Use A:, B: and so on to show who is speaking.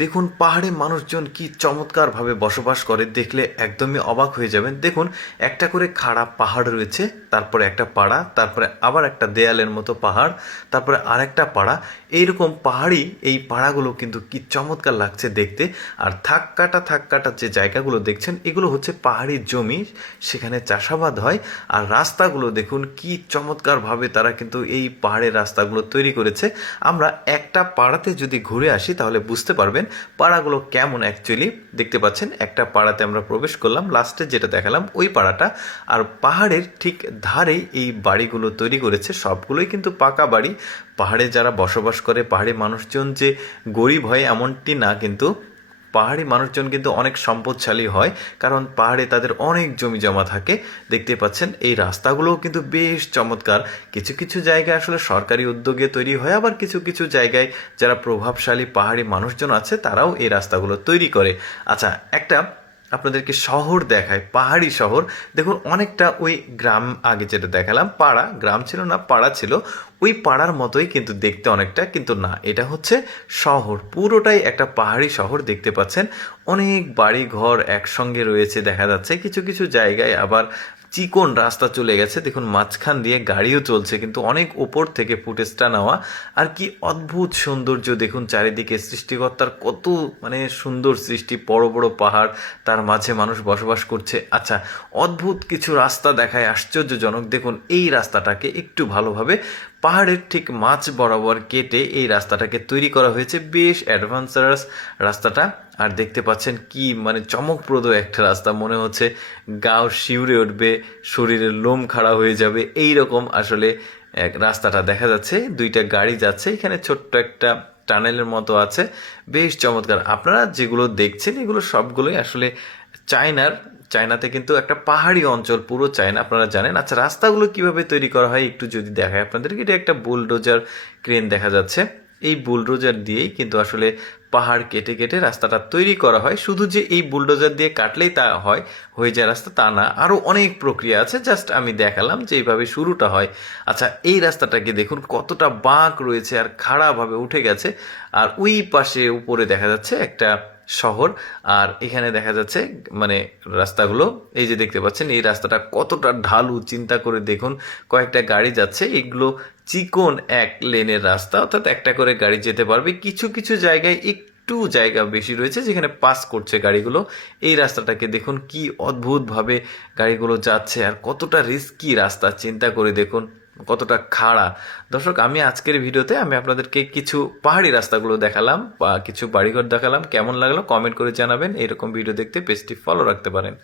A: দেখুন পাহাড়ে মানুষজন কি চমৎকারভাবে বসবাস করে, দেখলে একদমই অবাক হয়ে যাবেন। দেখুন, একটা করে খাড়া পাহাড় রয়েছে, তারপরে একটা পাড়া, তারপরে আবার একটা দেয়ালের মতো পাহাড়, তারপরে আরেকটা পাড়া। এইরকম পাহাড়ি এই পাড়াগুলো কিন্তু কি চমৎকার লাগছে দেখতে। আর থাক কাটা থাক কাটা যে জায়গাগুলো দেখছেন, এগুলো হচ্ছে পাহাড়ি জমি, সেখানে চাষাবাদ হয়। আর রাস্তাগুলো দেখুন, কি চমৎকারভাবে তারা কিন্তু এই পাহাড়ের রাস্তাগুলো তৈরি করেছে। আমরা একটা পাড়াতে যদি ঘুরে আসি, তাহলে বুঝতে পারবেন পাড়াগুলো কেমন অ্যাকচুয়ালি দেখতে পাচ্ছেন, একটা পাড়াতে আমরা প্রবেশ করলাম লাস্টে যেটা দেখালাম, ওই পাড়াটা। আর পাহাড়ের ঠিক ধারেই এই বাড়িগুলো তৈরি করেছে, সবগুলোই কিন্তু পাকা বাড়ি। পাহাড়ে যারা বসবাস করে পাহাড়ে মানুষজন যে গরিব হয় এমনটি না কিন্তু পাহাড়ি মানুষজন কিন্তু অনেক সম্পদশালী হয়, কারণ পাহাড়ে তাদের অনেক জমি জমা থাকে। দেখতে পাচ্ছেন, এই রাস্তাগুলোও কিন্তু বেশ চমৎকার। কিছু কিছু জায়গায় আসলে সরকারি উদ্যোগে তৈরি হয়, আবার কিছু কিছু জায়গায় যারা প্রভাবশালী পাহাড়ি মানুষজন আছে, তারাও এই রাস্তাগুলো তৈরি করে। আচ্ছা একটা আপনাদেরকে শহর দেখায়, পাহাড়ি শহর। দেখুন, অনেকটা ওই গ্রাম আগে যেটা দেখালাম, পাড়া। গ্রাম ছিল না, পাড়া ছিল। ওই পাড়ার মতোই কিন্তু দেখতে অনেকটা, কিন্তু না, এটা হচ্ছে শহর। পুরোটাই একটা পাহাড়ি শহর দেখতে পাচ্ছেন। অনেক বাড়ি ঘর একসঙ্গে রয়েছে, দেখা যাচ্ছে। কিছু কিছু জায়গায় আবার চিকন রাস্তা চলে গেছে। দেখুন, মাঝখান দিয়ে গাড়িও চলছে, কিন্তু অনেক ওপর থেকে ফুটেজটা নেওয়া। আর কি অদ্ভুত সৌন্দর্য দেখুন, চারিদিকে সৃষ্টিকর্তার কত মানে সুন্দর সৃষ্টি, বড় বড় পাহাড়, তার মাঝে মানুষ বসবাস করছে। আচ্ছা অদ্ভুত কিছু রাস্তা দেখায়, আশ্চর্যজনক। দেখুন, এই রাস্তাটাকে একটু ভালোভাবে পাহাড়ের ঠিক মাঝ বরাবর কেটে এই রাস্তাটাকে তৈরি করা হয়েছে। বেশ অ্যাডভান্সারাস রাস্তাটা। আর দেখতে পাচ্ছেন কি মানে চমকপ্রদ একটা রাস্তা। মনে হচ্ছে গাও শিউরে উঠবে। শরীরের লোম খাড়া হয়ে যাবে। এই রকম আসলে এক রাস্তাটা দেখা যাচ্ছে। দুইটা গাড়ি যাচ্ছে। এখানে ছোট্ট একটা টানেলের মতো আছে। বেশ চমৎকার। আপনারা যেগুলো দেখছেন, এগুলো সবগুলোই আসলে চায়নার। চায়নাতে কিন্তু একটা পাহাড়ি অঞ্চল, পুরো চায়না, আপনারা জানেন। আচ্ছা রাস্তাগুলো কীভাবে তৈরি করা হয় একটু যদি দেখায় আপনাদেরকে। এটা একটা বুলডোজার ক্রেন দেখা যাচ্ছে। এই বুলডোজার দিয়েই কিন্তু আসলে পাহাড় কেটে কেটে রাস্তাটা তৈরি করা হয়। শুধু যে এই বুলডোজার দিয়ে কাটলেই তা হয়, হয়ে যায় রাস্তা, তা না। আরও অনেক প্রক্রিয়া আছে, জাস্ট আমি দেখালাম যে এইভাবে শুরুটা হয়। আচ্ছা এই রাস্তাটাকে দেখুন, কতটা বাঁক রয়েছে আর খাড়াভাবে উঠে গেছে। আর ওই পাশে উপরে দেখা যাচ্ছে একটা শহর, আর এখানে দেখা যাচ্ছে মানে রাস্তাগুলো, এই যে দেখতে পাচ্ছেন, এই রাস্তাটা কতটা ঢালু, চিন্তা করে দেখুন, কয়েকটা গাড়ি যাচ্ছে। এগুলো চিকন এক লেনের রাস্তা, অর্থাৎ একটা করে গাড়ি যেতে পারবে। কিছু কিছু জায়গায় একটু জায়গা বেশি রয়েছে, যেখানে পাস করছে গাড়িগুলো। এই রাস্তাটাকে দেখুন, কি অদ্ভুতভাবে গাড়িগুলো যাচ্ছে আর কতটা রিস্কি রাস্তা, চিন্তা করে দেখুন, কতটা খাড়া। দর্শক, আমি আজকের ভিডিওতে আমি আপনাদেরকে কিছু পাহাড়ি রাস্তাগুলো দেখালাম বা কিছু বাড়িঘর দেখালাম। কেমন লাগল? কমেন্ট করে জানাবেন। এরকম ভিডিও দেখতে পেজটি ফলো রাখতে পারেন।